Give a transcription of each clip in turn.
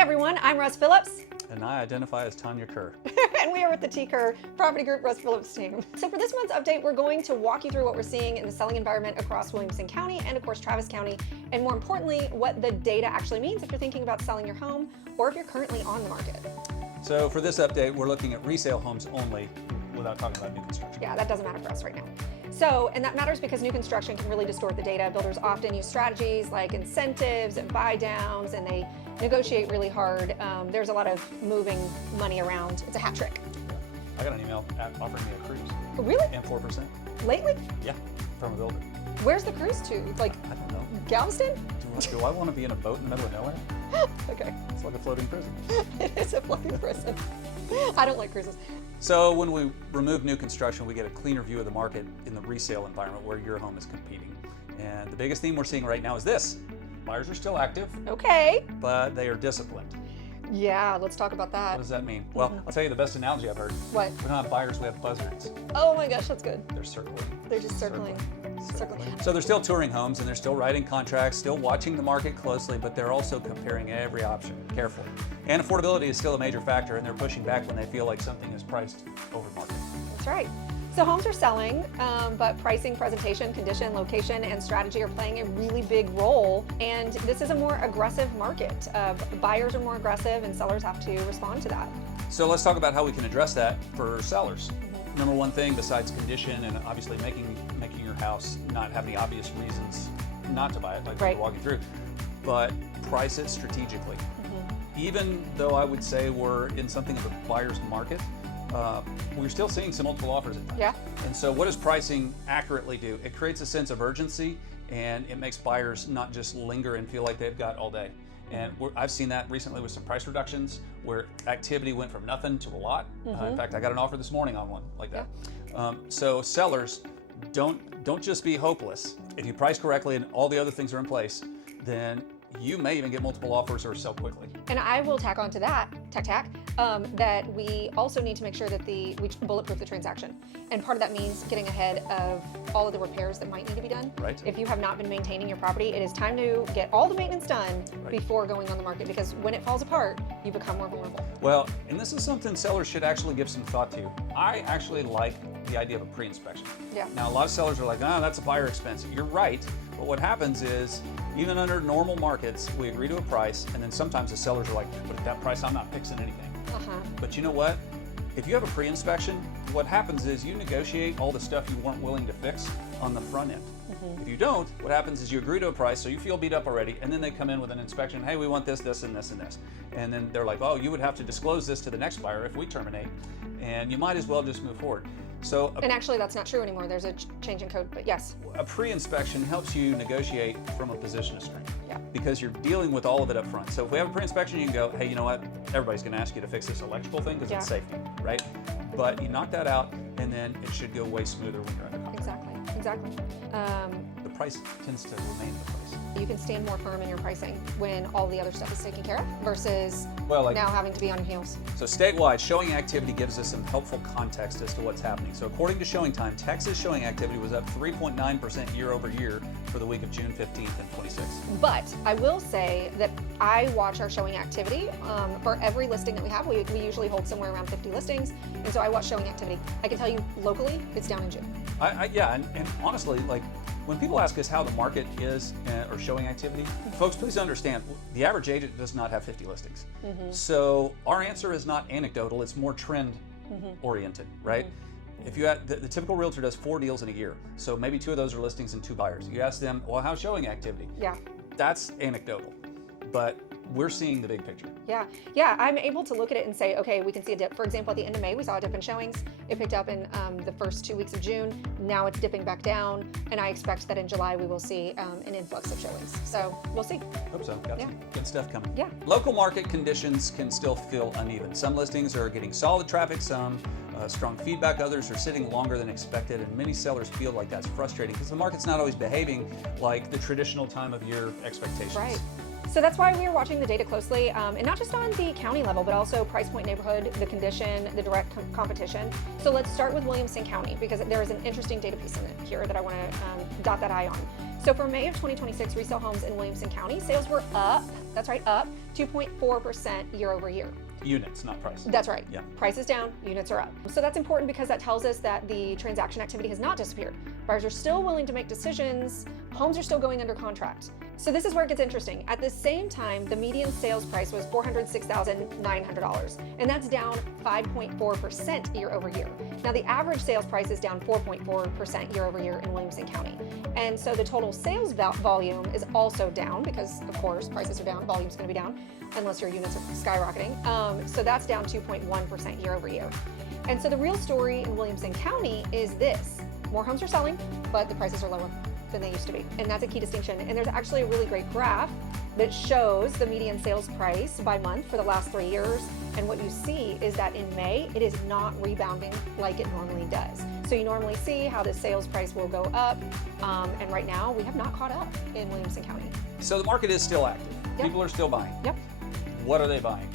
Hi everyone, I'm Russ Phillips. And I identify as Tanya Kerr. And we are with the T. Kerr Property Group Russ Phillips team. So for this month's update, we're going to walk you through what we're seeing in the selling environment across Williamson County and of course Travis County, and more importantly, what the data actually means if you're thinking about selling your home or if you're currently on the market. So for this update, we're looking at resale homes only without talking about new construction. Yeah, that doesn't matter for us right now. So, and that matters because new construction can really distort the data. Builders often use strategies like incentives and buy downs, and they negotiate really hard. There's a lot of moving money around. It's a hat trick. Yeah. I got an email offering me a cruise. Really? And 4%. Lately? Yeah, from a builder. Where's the cruise to? Like, I don't know. Galveston? Do I want to be in a boat in the middle of nowhere? Okay. It's like a floating prison. It is a floating prison. I don't like cruises. So when we remove new construction, we get a cleaner view of the market in the resale environment where your home is competing. And the biggest theme we're seeing right now is this. Buyers are still active, Okay. but they are disciplined. Yeah, let's talk about that. What does that mean? Well, I'll tell you the best analogy I've heard. What? We don't have buyers, we have buzzards. Oh my gosh, that's good. They're circling. They're just circling. So they're still touring homes and they're still writing contracts, still watching the market closely, but they're also comparing every option carefully. And affordability is still a major factor, and they're pushing back when they feel like something is priced over market. That's right. So homes are selling, but pricing, presentation, condition, location, and strategy are playing a really big role. And this is a more aggressive market. Buyers are more aggressive and sellers have to respond to that. So let's talk about how we can address that for sellers. Number one thing, besides condition and obviously making your house not have any obvious reasons not to buy it, like right. we're walking through, but price it strategically. Even though I would say we're in something of a buyer's market, we're still seeing some multiple offers at times. Yeah. And so what does pricing accurately do? It creates a sense of urgency, and it makes buyers not just linger and feel like they've got all day. And I've seen that recently with some price reductions where activity went from nothing to a lot. In fact, I got an offer this morning on one like that. Yeah. So sellers, don't just be hopeless. If you price correctly and all the other things are in place, then you may even get multiple offers or sell quickly. And I will tack onto that, that we also need to make sure that we bulletproof the transaction. And part of that means getting ahead of all of the repairs that might need to be done. Right. If you have not been maintaining your property, it is time to get all the maintenance done before going on the market, because when it falls apart, you become more vulnerable. Well, and this is something sellers should actually give some thought to. I actually like the idea of a pre-inspection. Yeah. Now, a lot of sellers are like, that's a buyer expense. You're right, but what happens is, even under normal markets, we agree to a price, and then sometimes the sellers are like, but at that price, I'm not fixing anything. But you know what? If you have a pre-inspection, what happens is you negotiate all the stuff you weren't willing to fix on the front end. If you don't, what happens is you agree to a price, so you feel beat up already, and then they come in with an inspection, hey, we want this, this, and this, and this. And then they're like, oh, you would have to disclose this to the next buyer if we terminate, and you might as well just move forward. So, and actually that's not true anymore. There's a change in code, but yes. A pre-inspection helps you negotiate from a position of strength. Yeah. Because you're dealing with all of it up front. So if we have a pre-inspection, you can go, hey, you know what? Everybody's going to ask you to fix this electrical thing because it's safety, right? But you knock that out, and then it should go way smoother when you're under contract. Exactly. The price tends to remain the price. You can stand more firm in your pricing when all the other stuff is taken care of versus now having to be on your heels. So statewide, showing activity gives us some helpful context as to what's happening. So according to Showing Time, Texas showing activity was up 3.9% year over year for the week of June 15th and 26th. But I will say that I watch our showing activity for every listing that we have. We usually hold somewhere around 50 listings, and so I watch showing activity. I can tell you locally, it's down in June. And honestly, like when people ask us how the market is or showing activity, folks, please understand the average agent does not have 50 listings. So our answer is not anecdotal; it's more trend oriented, right? If you had the typical realtor does 4 deals in a year, so maybe 2 of those are listings and 2 buyers. You ask them, well, how's showing activity? Yeah, that's anecdotal, but we're seeing the big picture. Yeah, I'm able to look at it and say, okay, we can see a dip. For example, at the end of May, we saw a dip in showings. It picked up in the first 2 weeks of June. Now it's dipping back down, and I expect that in July we will see an influx of showings. So we'll see. Hope so. Got some good stuff coming. Yeah. Local market conditions can still feel uneven. Some listings are getting solid traffic, some strong feedback, others are sitting longer than expected, and many sellers feel like that's frustrating because the market's not always behaving like the traditional time of year expectations. Right. So that's why we are watching the data closely, and not just on the county level, but also price point neighborhood, the condition, the direct competition. So let's start with Williamson County, because there is an interesting data piece in it here that I want to dot that I on. So for May of 2026 resale homes in Williamson County, sales were up, that's right, up 2.4% year over year. Units, not price. That's right. Yeah. Prices down, units are up. So that's important because that tells us that the transaction activity has not disappeared. Buyers are still willing to make decisions. Homes are still going under contract. So this is where it gets interesting. At the same time, the median sales price was $406,900, and that's down 5.4% year over year. Now the average sales price is down 4.4% year over year in Williamson County. And so the total sales volume is also down because, of course, prices are down, volume's going to be down, unless your units are skyrocketing. So that's down 2.1% year over year. And so the real story in Williamson County is this. More homes are selling, but the prices are lower than they used to be. And that's a key distinction. And there's actually a really great graph that shows the median sales price by month for the last 3 years. And what you see is that in May, it is not rebounding like it normally does. So you normally see how the sales price will go up. And right now, we have not caught up in Williamson County. So the market is still active. Yep. People are still buying. Yep. What are they buying?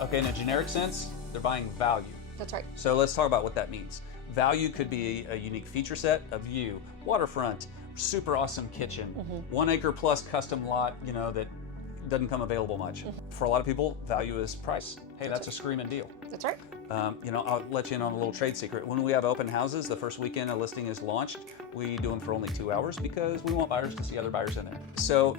Okay, in a generic sense, they're buying value. That's right. So let's talk about what that means. Value could be a unique feature set, a view, waterfront, super awesome kitchen, 1 acre plus custom lot, that doesn't come available much. For a lot of people, value is price. Hey, that's a screaming deal. That's right. I'll let you in on a little trade secret. When we have open houses, the first weekend a listing is launched, we do them for only 2 hours because we want buyers to see other buyers in there. So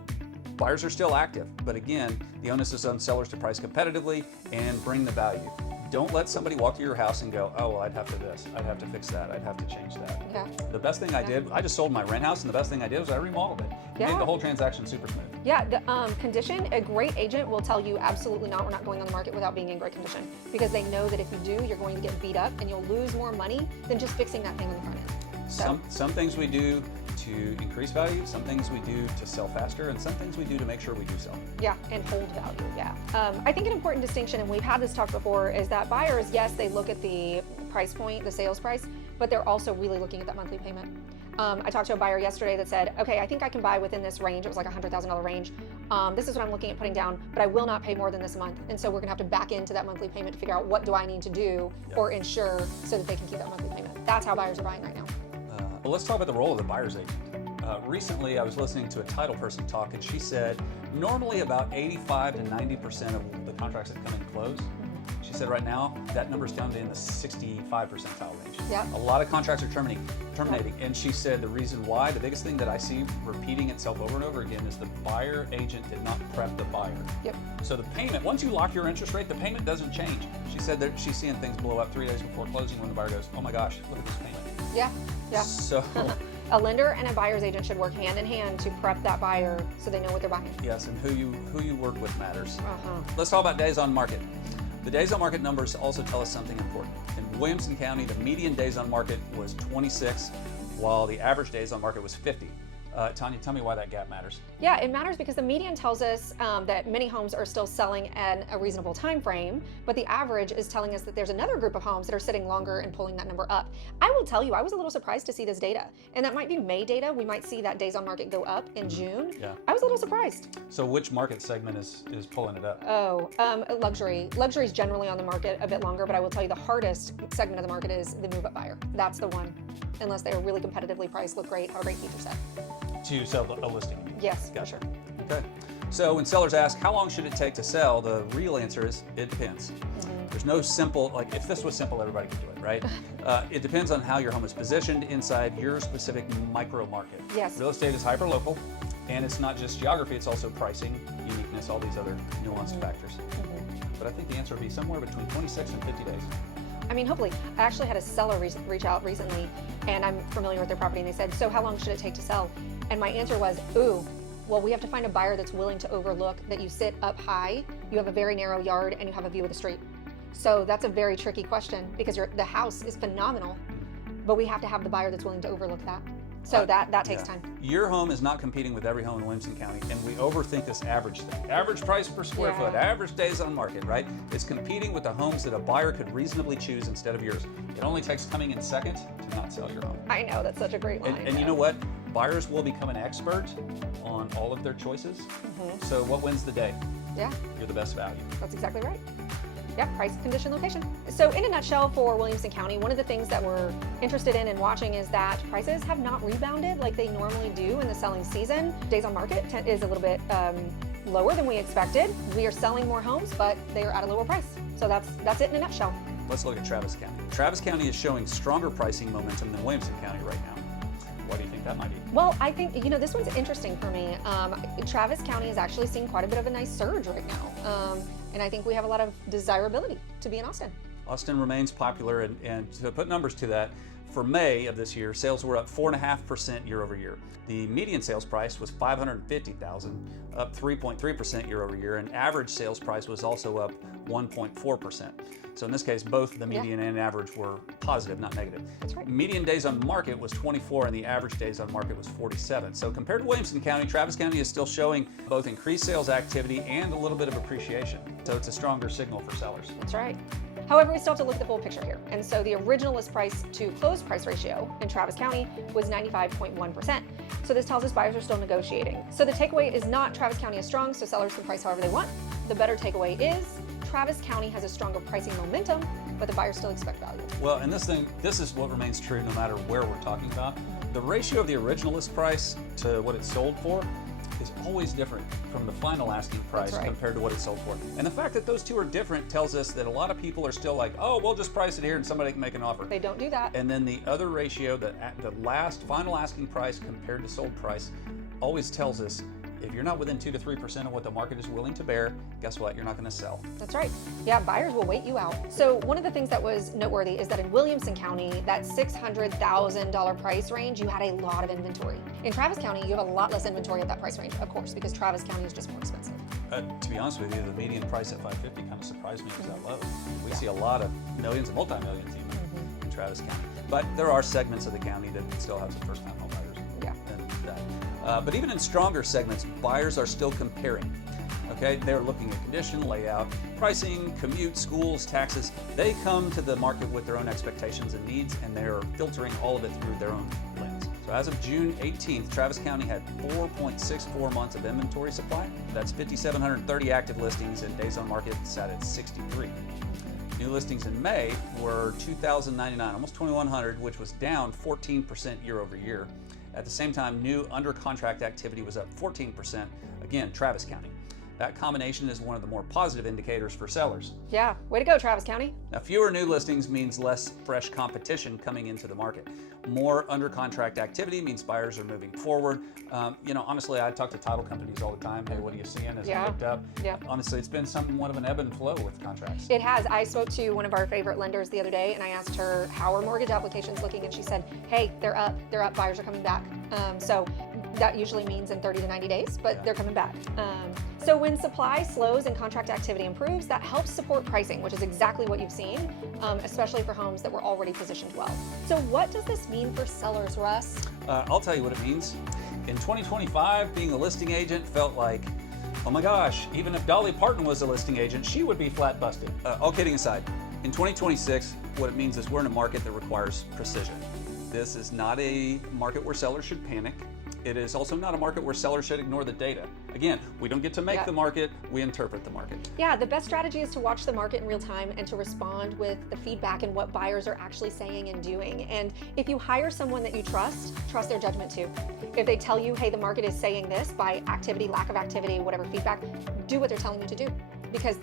buyers are still active, but again, the onus is on sellers to price competitively and bring the value. Don't let somebody walk to your house and go, oh, well, I'd have to this, I'd have to fix that, I'd have to change that. Yeah. The best thing I did, I just sold my rent house, and the best thing I did was I remodeled it. Yeah. Made the whole transaction super smooth. Yeah, the condition, a great agent will tell you absolutely not, we're not going on the market without being in great condition, because they know that if you do, you're going to get beat up and you'll lose more money than just fixing that thing on the front end. So. Some things we do to increase value, some things we do to sell faster, and some things we do to make sure we do sell. Yeah, and hold value, yeah. I think an important distinction, and we've had this talk before, is that buyers, yes, they look at the price point, the sales price, but they're also really looking at that monthly payment. I talked to a buyer yesterday that said, okay, I think I can buy within this range. It was like a $100,000 range. This is what I'm looking at putting down, but I will not pay more than this month. And so we're gonna have to back into that monthly payment to figure out what do I need to do or insure so that they can keep that monthly payment. That's how buyers are buying right now. Well, let's talk about the role of the buyer's agent. Recently, I was listening to a title person talk, and she said normally about 85 to 90% of the contracts that come in close. She said right now that number's down to in the 65 percentile range. Yep. A lot of contracts are terminating. And she said the reason why, the biggest thing that I see repeating itself over and over again is the buyer agent did not prep the buyer. Yep. So the payment, once you lock your interest rate, the payment doesn't change. She said that she's seeing things blow up 3 days before closing when the buyer goes, oh my gosh, look at this payment. Yeah, yeah. So a lender and a buyer's agent should work hand in hand to prep that buyer so they know what they're buying. yes, and who you work with matters. Let's talk about days on market. The days on market numbers also tell us something important. In Williamson County, the median days on market was 26, while the average days on market was 50. Tanya, tell me why that gap matters. Yeah, it matters because the median tells us that many homes are still selling at a reasonable time frame, but the average is telling us that there's another group of homes that are sitting longer and pulling that number up. I will tell you, I was a little surprised to see this data, and that might be May data. We might see that days on market go up in June. Yeah. I was a little surprised. So which market segment is pulling it up? Luxury. Luxury is generally on the market a bit longer, but I will tell you the hardest segment of the market is the move-up buyer. That's the one, unless they are really competitively priced, look great, have a great feature set. To sell a listing. Yes, Gotcha. for sure. Okay. So when sellers ask, how long should it take to sell? The real answer is, it depends. There's no simple, like if this was simple, everybody could do it, right? It depends on how your home is positioned inside your specific micro market. Yes. Real estate is hyper-local, and it's not just geography, it's also pricing, uniqueness, all these other nuanced factors. But I think the answer would be somewhere between 26 and 50 days. I mean, hopefully. I actually had a seller reach out recently, and I'm familiar with their property, and they said, so how long should it take to sell? And my answer was, well, we have to find a buyer that's willing to overlook that you sit up high, you have a very narrow yard, and you have a view of the street. So that's a very tricky question because the house is phenomenal, but we have to have the buyer that's willing to overlook that. So that takes time. Your home is not competing with every home in Williamson County, and we overthink this average thing. Average price per square foot, average days on market, right? It's competing with the homes that a buyer could reasonably choose instead of yours. It only takes coming in second to not sell your home. I know, that's such a great line. And you know what? Buyers will become an expert on all of their choices. So what wins the day? Yeah. You're the best value. That's exactly right. Yep, price, condition, location. So in a nutshell for Williamson County, one of the things that we're interested in and watching is that prices have not rebounded like they normally do in the selling season. Days on market is a little bit lower than we expected. We are selling more homes, but they are at a lower price. So that's it in a nutshell. Let's look at Travis County. Travis County is showing stronger pricing momentum than Williamson County right now. Why do you think that might be? Well, I think, this one's interesting for me. Travis County is actually seeing quite a bit of a nice surge right now. And I think we have a lot of desirability to be in Austin. Austin remains popular, and to put numbers to that, for May of this year, sales were up 4.5% year over year. The median sales price was $550,000, up 3.3% year over year, and average sales price was also up 1.4%. So in this case, both the median and average were positive, not negative. That's right. Median days on market was 24, and the average days on market was 47. So compared to Williamson County, Travis County is still showing both increased sales activity and a little bit of appreciation. So it's a stronger signal for sellers. That's right. However, we still have to look at the full picture here. And so the original list price to close price ratio in Travis County was 95.1%. So this tells us buyers are still negotiating. So the takeaway is not Travis County is strong, so sellers can price however they want. The better takeaway is Travis County has a stronger pricing momentum, but the buyers still expect value. Well, and this is what remains true no matter where we're talking about. The ratio of the original list price to what it's sold for is always different from the final asking price compared to what it's sold for. And the fact that those two are different tells us that a lot of people are still like, oh, we'll just price it here and somebody can make an offer. They don't do that. And then the other ratio, the last final asking price compared to sold price, always tells us if you're not within 2 to 3% of what the market is willing to bear, guess what? You're not going to sell. That's right. Yeah, buyers will wait you out. So one of the things that was noteworthy is that in Williamson County, that $600,000 price range, you had a lot of inventory. In Travis County, you have a lot less inventory at that price range, of course, because Travis County is just more expensive. To be honest with you, the median price at $550 kind of surprised me it was that low. We see a lot of millions and multi-millions even in Travis County. But there are segments of the county that still have some first-time home buyers. But even in stronger segments, buyers are still comparing. Okay, they're looking at condition, layout, pricing, commute, schools, taxes. They come to the market with their own expectations and needs, and they're filtering all of it through their own lens. So as of June 18th, Travis County had 4.64 months of inventory supply. That's 5,730 active listings, and days on market sat at 63. New listings in May were 2,099, almost 2,100, which was down 14% year over year. At the same time, new under contract activity was up 14%, again, Travis County. That combination is one of the more positive indicators for sellers. Yeah, way to go, Travis County. Now, fewer new listings means less fresh competition coming into the market. More under contract activity means buyers are moving forward. Honestly, I talk to title companies all the time. Hey, what are you seeing? Has it picked up? Yeah. Honestly, it's been somewhat of an ebb and flow with contracts. It has. I spoke to one of our favorite lenders the other day, and I asked her how are mortgage applications looking, and she said, hey, they're up, buyers are coming back. So that usually means in 30 to 90 days, but they're coming back. So when supply slows and contract activity improves, that helps support pricing, which is exactly what you've seen, especially for homes that were already positioned well. So what does this mean for sellers, Russ? I'll tell you what it means. In 2025, being a listing agent felt like, oh my gosh, even if Dolly Parton was a listing agent, she would be flat busted. All kidding aside, in 2026, what it means is we're in a market that requires precision. This is not a market where sellers should panic. It is also not a market where sellers should ignore the data. Again, we don't get to make the market, we interpret the market. Yeah, the best strategy is to watch the market in real time and to respond with the feedback and what buyers are actually saying and doing. And if you hire someone that you trust their judgment too. If they tell you, hey, the market is saying this by activity, lack of activity, whatever feedback, do what they're telling you to do. Because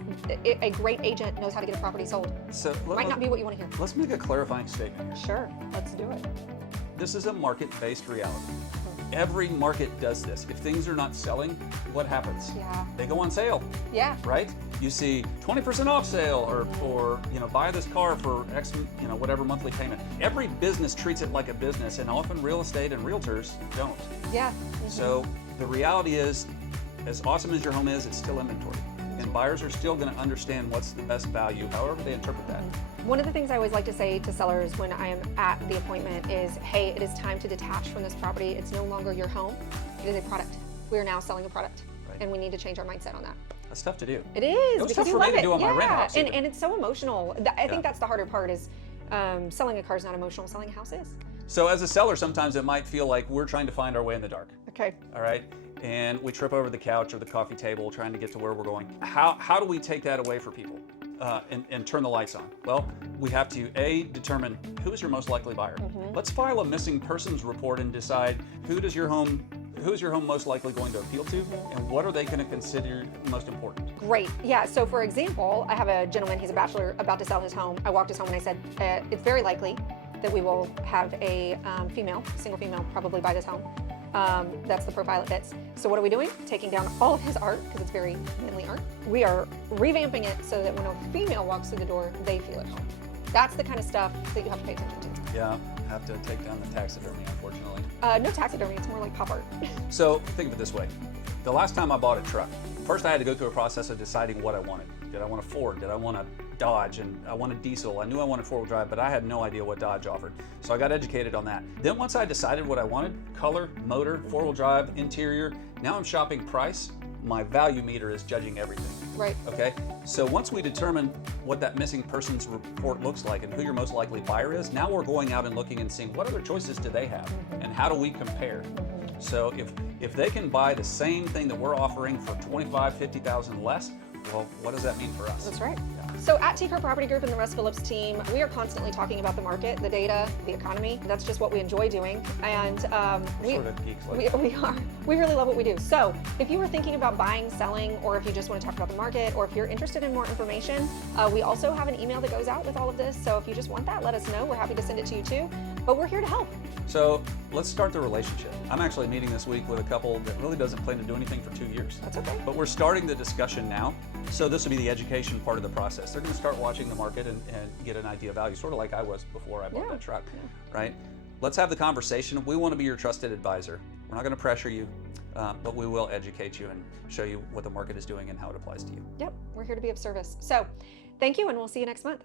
a great agent knows how to get a property sold. So might not be what you want to hear. Let's make a clarifying statement here. Sure, let's do it. This is a market-based reality. Every market does this. If things are not selling, what happens? Yeah. They go on sale. Yeah. Right? You see 20% off sale or buy this car for X, whatever monthly payment. Every business treats it like a business, and often real estate and realtors don't. Yeah. So the reality is, as awesome as your home is, it's still inventory. And buyers are still going to understand what's the best value, however they interpret that. One of the things I always like to say to sellers when I am at the appointment is, hey, it is time to detach from this property. It's no longer your home. It is a product. We are now selling a product. Right. And we need to change our mindset on that. That's tough to do. It is. It was tough for me to do on my rent house. And it's so emotional. I think that's the harder part is selling a car is not emotional. Selling a house is. So as a seller, sometimes it might feel like we're trying to find our way in the dark. Okay. All right. And we trip over the couch or the coffee table trying to get to where we're going. How do we take that away for people? and turn the lights on? Well, we have to determine who is your most likely buyer. Let's file a missing persons report and decide who is your home most likely going to appeal to, and what are they going to consider most important? Great. Yeah. So for example, I have a gentleman, he's a bachelor about to sell his home. I walked his home and I said, it's very likely that we will have a single female probably buy this home. That's the profile it fits. So what are we doing? Taking down all of his art, because it's very manly art. We are revamping it so that when a female walks through the door, they feel at home. That's the kind of stuff that you have to pay attention to. Yeah, have to take down the taxidermy, unfortunately. No taxidermy, it's more like pop art. So think of it this way. The last time I bought a truck, first I had to go through a process of deciding what I wanted. Did I want a Ford? Did I want a Dodge? And I wanted diesel. I knew I wanted four-wheel drive, but I had no idea what Dodge offered. So I got educated on that. Then once I decided what I wanted, color, motor, four-wheel drive, interior, now I'm shopping price. My value meter is judging everything. Right. Okay? So once we determine what that missing persons report looks like and who your most likely buyer is, now we're going out and looking and seeing what other choices do they have and how do we compare. So if they can buy the same thing that we're offering for $25,000, $50,000 less, well, what does that mean for us? That's right. So at Tanya Kerr Property Group and the Russ Phillips team, we are constantly talking about the market, the data, the economy. That's just what we enjoy doing. And we sort of geeks like we are. We really love what we do. So if you were thinking about buying, selling, or if you just want to talk about the market, or if you're interested in more information, we also have an email that goes out with all of this. So if you just want that, let us know. We're happy to send it to you too. But we're here to help. So let's start the relationship. I'm actually meeting this week with a couple that really doesn't plan to do anything for 2 years. That's okay. But we're starting the discussion now. So this will be the education part of the process. They're going to start watching the market and get an idea of value, sort of like I was before I bought that truck, right? Let's have the conversation. We want to be your trusted advisor. We're not going to pressure you, but we will educate you and show you what the market is doing and how it applies to you. Yep, we're here to be of service. So thank you, and we'll see you next month.